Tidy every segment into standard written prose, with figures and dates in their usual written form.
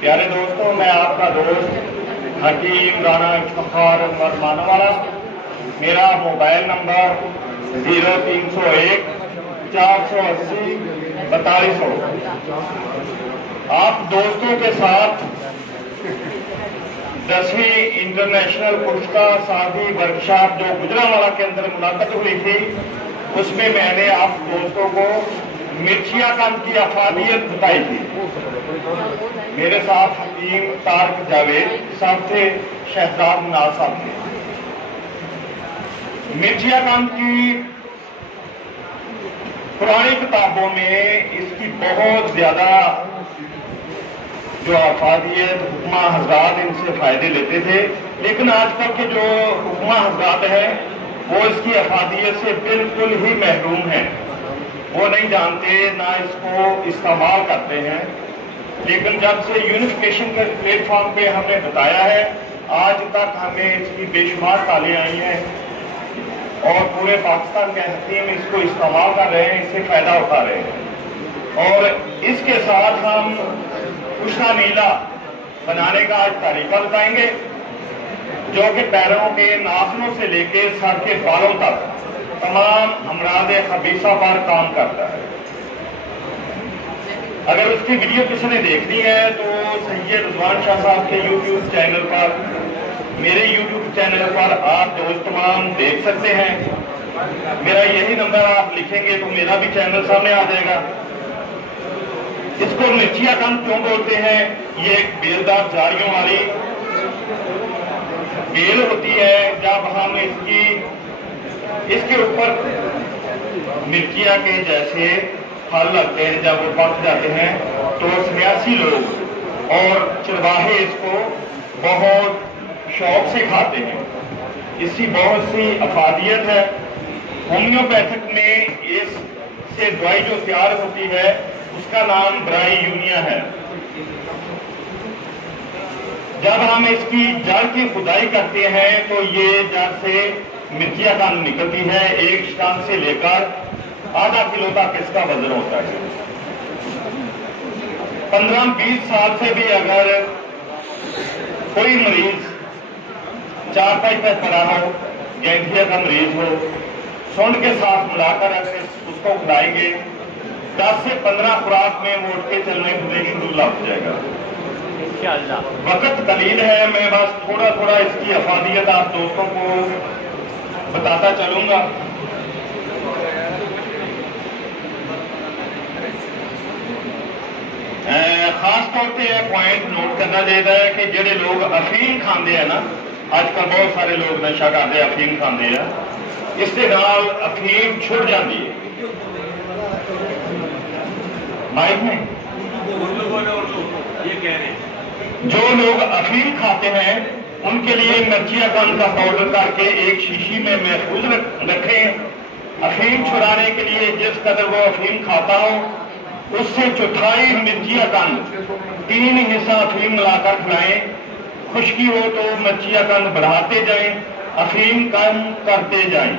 प्यारे दोस्तों, मैं आपका दोस्त हकीम राना इफ्तिखार उमर मानवाला। मेरा मोबाइल नंबर 0301 480 4200। आप दोस्तों के साथ 10वीं इंटरनेशनल पुष्का साधी वर्कशॉप जो गुजरांवाला के अंदर मुलाकात हुई थी, उसमें मैंने आप दोस्तों को मिर्चिया कंद की अफादियत बताई थी। मेरे साथ हकीम तारक जावेद साहब थे, शहजाद नाज साहब थे। मिर्चिया कंद की पुरानी किताबों में इसकी बहुत ज्यादा जो अफादियत हुक्मा हजरात इनसे फायदे लेते थे, लेकिन आजकल के जो हुक्मा हजरात है वो इसकी अफादियत से बिल्कुल ही महरूम है। वो नहीं जानते, ना इसको इस्तेमाल करते हैं। लेकिन जब से यूनिफिकेशन के प्लेटफॉर्म पे हमने बताया है, आज तक हमें इसकी बेशुमार तालें आई हैं और पूरे पाकिस्तान के हकीम इसको इस्तेमाल कर रहे हैं, इससे फायदा उठा रहे हैं। और इसके साथ हम पुष्का नीला बनाने का आज तरीका बताएंगे, जो कि पैरों के नाखूनों से लेकर सर के बालों तक तमाम अमराद खबीसा पर काम करता है। अगर उसकी वीडियो किसी ने देखनी है तो सैयद रिजवान शाह साहब के यूट्यूब चैनल पर, मेरे यूट्यूब चैनल पर आप दोस्त तमाम देख सकते हैं। मेरा यही नंबर आप लिखेंगे तो मेरा भी चैनल सामने आ जाएगा। इसको मिर्चिया कंद क्यों बोलते हैं? ये एक बेलदार झाड़ियों वाली बेल होती है। जब हम इसके ऊपर मिर्चिया के जैसे फल लगते हैं, जब वो पक जाते हैं तो सन्यासी लोग और चरवाहे इसको बहुत शौक से खाते हैं। इसकी बहुत सी अफादियत है। होम्योपैथिक में इससे दवाई जो तैयार होती है उसका नाम ब्राई यूनिया है। जब हम इसकी जड़ की खुदाई करते हैं तो ये जड़ से मिर्चिया कंद निकलती है। एक स्टन से लेकर आधा किलो तक इसका वजन होता है। 15-20 साल से भी अगर कोई मरीज चारपाई पर पड़ा हो, गैंठिया का मरीज हो, सुंड के साथ मिलाकर अगर उसको खिलाएंगे 10 से 15 खुराक में वो उठ के चलने फिरने शुरू लग जाएगा। वक्त कलील है, मैं बस थोड़ा थोड़ा इसकी अफादियत आप दोस्तों को बताता चलूंगा। खास तौर पर यह पॉइंट नोट करना चाहिए कि जेडे लोग अफीम खाते हैं ना, आजकल बहुत सारे लोग नशा करते अफीम खाते हैं, इसके नाल अफीम छुट जाती है। माइक में ये कह रहे हैं जो लोग अफीम खाते हैं उनके लिए मिर्चिया कंद का पाउडर करके एक शीशी में महफूज रखें। अफीम छुड़ाने के लिए जिस कदर वो अफीम खाता हो उससे चौथाई मिर्चिया कंद, 3 हिस्सा अफीम मिलाकर खिलाएं। खुश्की हो तो मिर्चिया कंद बढ़ाते जाएं, अफीम कम करते जाएं।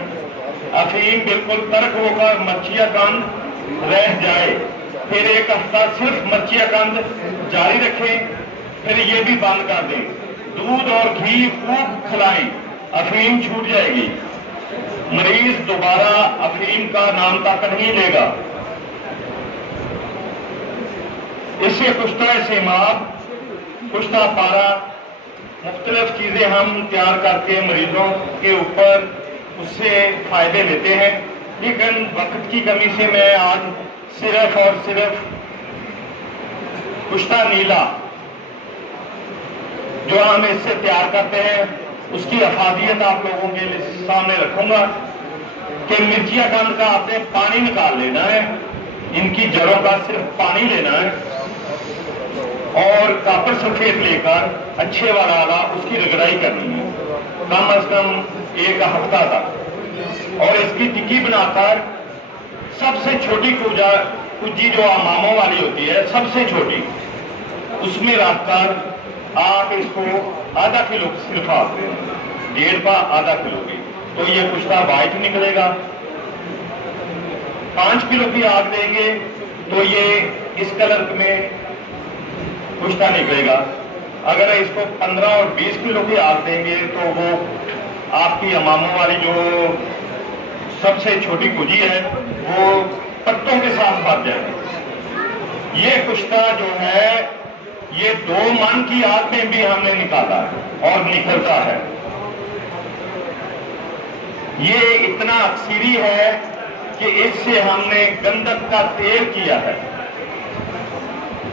अफीम बिल्कुल तर्क होकर मिर्चिया कंद रह जाए, फिर एक हफ्ता सिर्फ मिर्चिया कंद जारी रखें, फिर ये भी बंद कर दें। दूध और घी खूब खिलाएं, अफीम छूट जाएगी। मरीज दोबारा अफीम का नाम तक नहीं लेगा। इससे कुश्ता सेमाब, कुश्ता पारा, मुख्तलिफ चीजें हम तैयार करके मरीजों के ऊपर उससे फायदे लेते हैं। लेकिन वक्त की कमी से मैं आज सिर्फ और सिर्फ कुश्ता नीला जो हम इससे तैयार करते हैं उसकी अफादियत आप लोगों के सामने रखूंगा कि मिर्चिया कंद का आपने पानी निकाल लेना है, इनकी जड़ों का सिर्फ पानी लेना है और कॉपर सल्फेट लेकर अच्छे वाला उसकी रगड़ाई करनी है कम अज कम 1 हफ्ता तक। और इसकी टिक्की बनाकर सबसे छोटी कुज्जी जो अमामों वाली होती है, सबसे छोटी, उसमें रखकर आप इसको आधा किलो सिर्फ आप 1.5 पा आधा किलो की, तो ये कुश्ता वाइट निकलेगा। 5 किलो की आग देंगे तो ये इस कलर में कुश्ता निकलेगा। अगर इसको 15 और 20 किलो की आग देंगे तो वो आपकी अमामों वाली जो सबसे छोटी कुजी है वो पत्तों के साथ भाग जाएगी। ये कुश्ता जो है ये 2 मन की आग में भी हमने निकाला है और निकलता है। ये इतना अक्सीरी है कि इससे हमने गंधक का तेल किया है।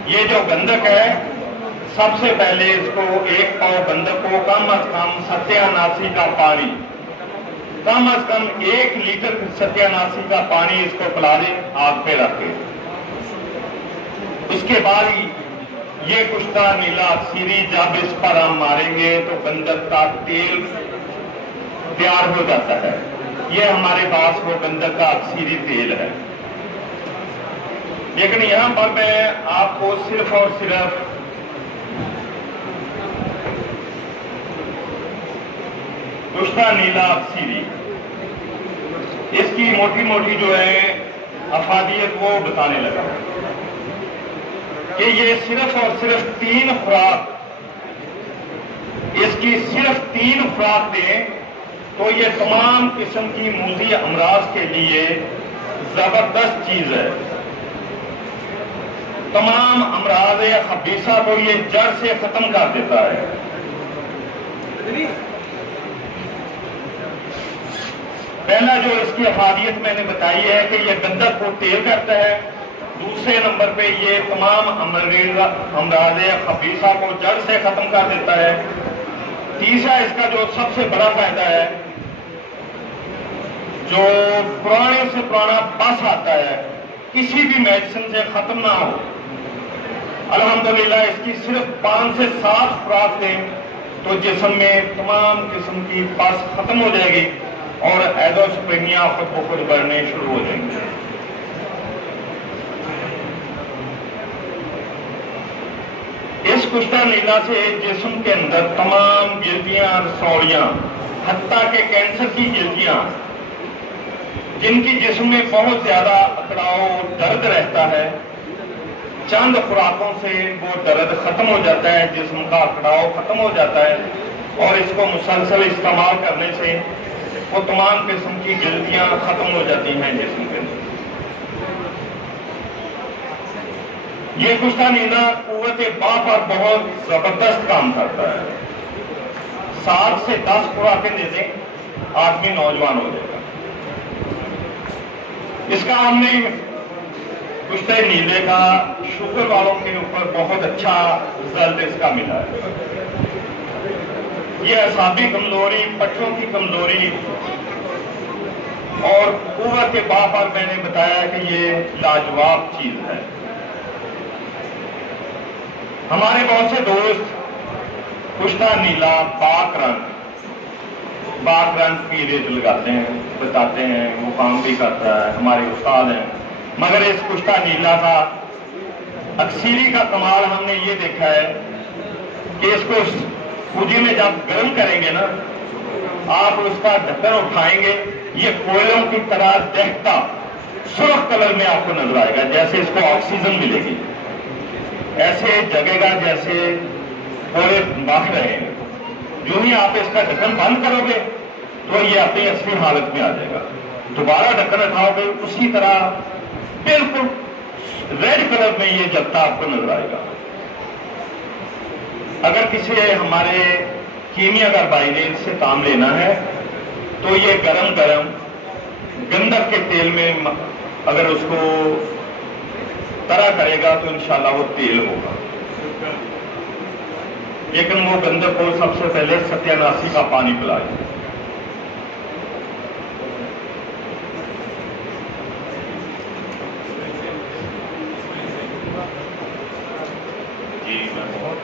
ये जो गंधक है सबसे पहले इसको 1 पाव गंधक को कम से कम सत्यानाशी का पानी, कम से कम 1 लीटर सत्यानाशी का पानी इसको पिला दें आग पे रख के। इसके बाद ये कुश्ता नीला अक्सीरी जब इस पर हम मारेंगे तो गंधक का तेल तैयार हो जाता है। ये हमारे पास वो गंधक का अक्सीरी तेल है। लेकिन यहां पर मैं आपको सिर्फ और सिर्फ कुश्ता नीला अक्सीरी इसकी मोटी मोटी जो है अफादियत वो बताने लगा कि ये सिर्फ और सिर्फ 3 खुराक, इसकी सिर्फ 3 खुराक दें तो ये तमाम किस्म की मूजी अमराज के लिए जबरदस्त चीज है। तमाम अमराज खबीसा को ये जड़ से खत्म कर देता है। पहला जो इसकी अफादियत मैंने बताई है कि ये गंधक को तेल करता है। दूसरे नंबर पे ये तमाम अमराज खबीसा को जड़ से खत्म कर देता है। तीसरा इसका जो सबसे बड़ा फायदा है, जो पुराने से पुराना बस आता है किसी भी मेडिसिन से खत्म ना हो, अल्हम्दुलिल्लाह इसकी सिर्फ 5 से 7 खुराक दें तो जिस्म में तमाम किस्म की बस खत्म हो जाएगी और एडोस्पर्मिया खुद ब खुद बढ़ने शुरू हो जाएंगे। इस कुश्ता नीला से जिस्म के अंदर तमाम गिल्टियां, रसौड़ियां, हत्ता के कैंसर की गिल्टियां, जिनकी जिस्म में बहुत ज्यादा अकड़ाव, दर्द रहता है, चंद खुराकों से वो दर्द खत्म हो जाता है, जिस्म का अकड़ाव खत्म हो जाता है और इसको मुसलसल इस्तेमाल करने से वो तमाम किस्म की गिल्टियां खत्म हो जाती हैं जिस्म के अंदर। ये कुश्ता नीला कुव्वत बा पर बहुत जबरदस्त काम करता है। 7 से 10 खुराकें दे दें, आदमी नौजवान हो जाएगा। इसका हमने कुश्ते नीले का शुगर वालों के ऊपर बहुत अच्छा रिजल्ट इसका मिला है। ये असाबी कमजोरी, पट्टों की कमजोरी और कुव्वत बा पर मैंने बताया कि ये लाजवाब चीज है। हमारे बहुत से दोस्त कुश्ता नीला बाक रंग की रेट लगाते हैं, बताते हैं, वो काम भी करता है, हमारे उस्ताद हैं। मगर इस कुश्ता नीला का अक्सीरी का कमाल हमने ये देखा है कि इसको कुजी में जब गर्म करेंगे ना, आप उसका ढक्कन उठाएंगे, ये कोयलों की तरह दहकता सुर्ख कलर में आपको नजर आएगा, जैसे इसको ऑक्सीजन मिलेगी। ऐसे जगेगा जैसे कोयले बख रहे हैं। जो ही आप इसका ढक्कन बंद करोगे तो ये अपनी असली हालत में आ जाएगा। दोबारा ढक्कन उठाओगे उसी तरह बिल्कुल रेड कलर में ये जलता आपको नजर आएगा। अगर किसी हमारे कीमियागर भाई ने इससे काम लेना है तो ये गरम गंधक के तेल में अगर उसको तरा करेगा तो इंशाल्लाह वो तेल होगा। लेकिन वो गंधक को सबसे पहले सत्यानाशी का पानी पिलाए। जी मैं बहुत